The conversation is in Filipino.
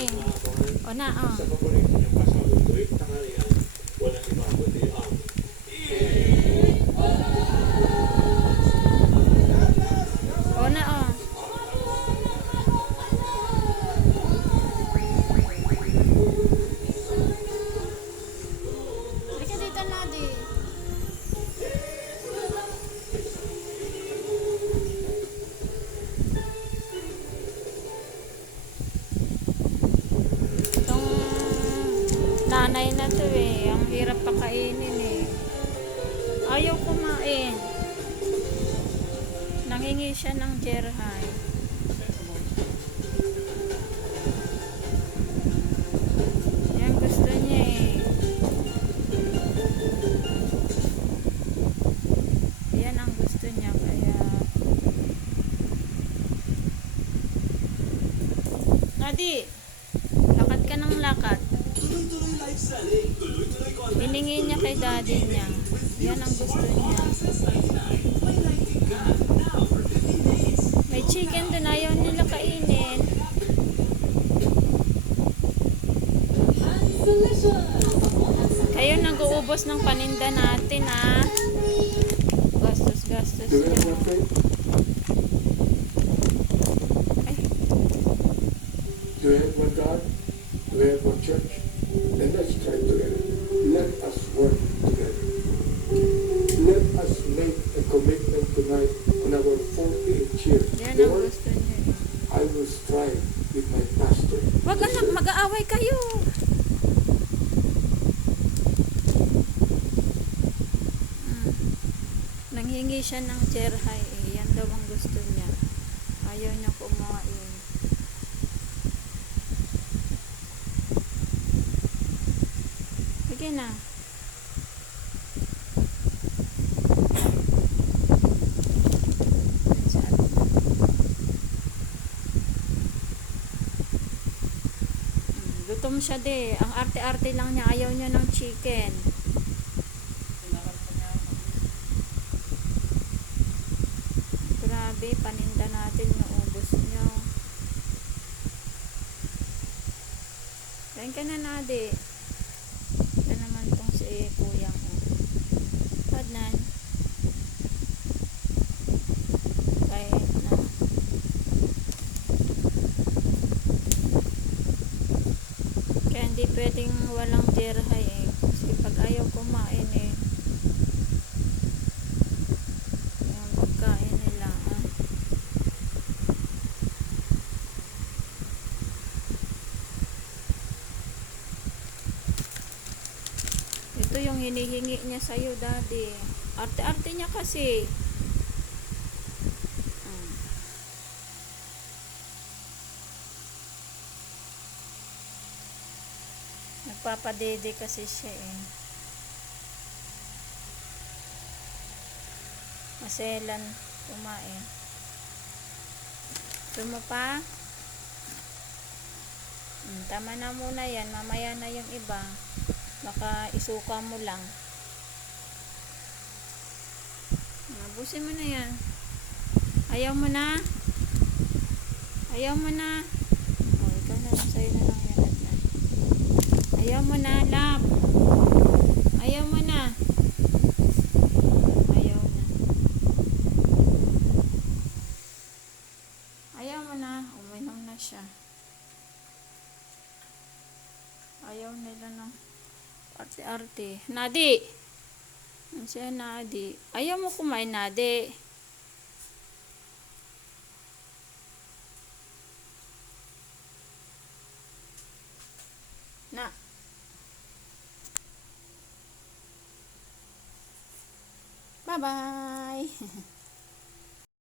ini. O na, o. Sa paborito niyang pasado tuwing tanghalian, walang iba kundi ang O na, o. Halika dito, Nadi. Itong nanay na to eh. Ang hirap pakainin eh. Ayaw kumain. Nangingi siya ng jerhay. Yan gusto niya eh. Yan ang gusto niya kaya Nadi, lakad ka ng lakad. Hiningi niya kay daddy niya. Yan ang gusto niya. May chicken din, ayaw nila kainin. Kayo nag-uubos ng paninda natin ha. Gastos Do you niyo. have faith? Ay, Do you have one God? Do you have one church? Then let's try together. Let us work together. Let us make a commitment tonight on our 48th year. yan ang Lord, gusto niya eh. I will strive with my pastor. Wag anak, mag-aaway kayo. Nanghingi siya ng jerhay eh. Yan daw ang gusto niya. Ayaw niya kumain. Sige na. Gutom siya de. Ang arte-arte lang niya. Ayaw niya ng chicken. Grabe, paninda natin yung ubos niyo. Kain ka na, Nadi. Ito naman tong si Kuyang. Padnan. Kain na. Kaya hindi pwedeng walang jerhay eh. Kasi pag ayaw kumain eh. Yung pagkain nila. Ah. Ito yung hinihingi niya sa'yo, daddy. Arte-arte niya kasi. Hmm. Nagpapadede kasi siya eh. Maselan kumain. Gusto mo pa? Tama na muna yan. Mamaya na yung iba. Baka isuka mo lang. Abusin mo na yan. Ayaw mo na? Ayaw mo na? O, ikaw na lang. Sa'yo na lang yan. Adnan. Ayaw mo na, love. Ayaw mo na. Ayaw na. Ayaw mo na. Uminom na siya. Ayaw nila ng arte-arte. Nadi! Ano siya, Nadi? Ayaw mo kumain, Nadi. Na. Bye-bye!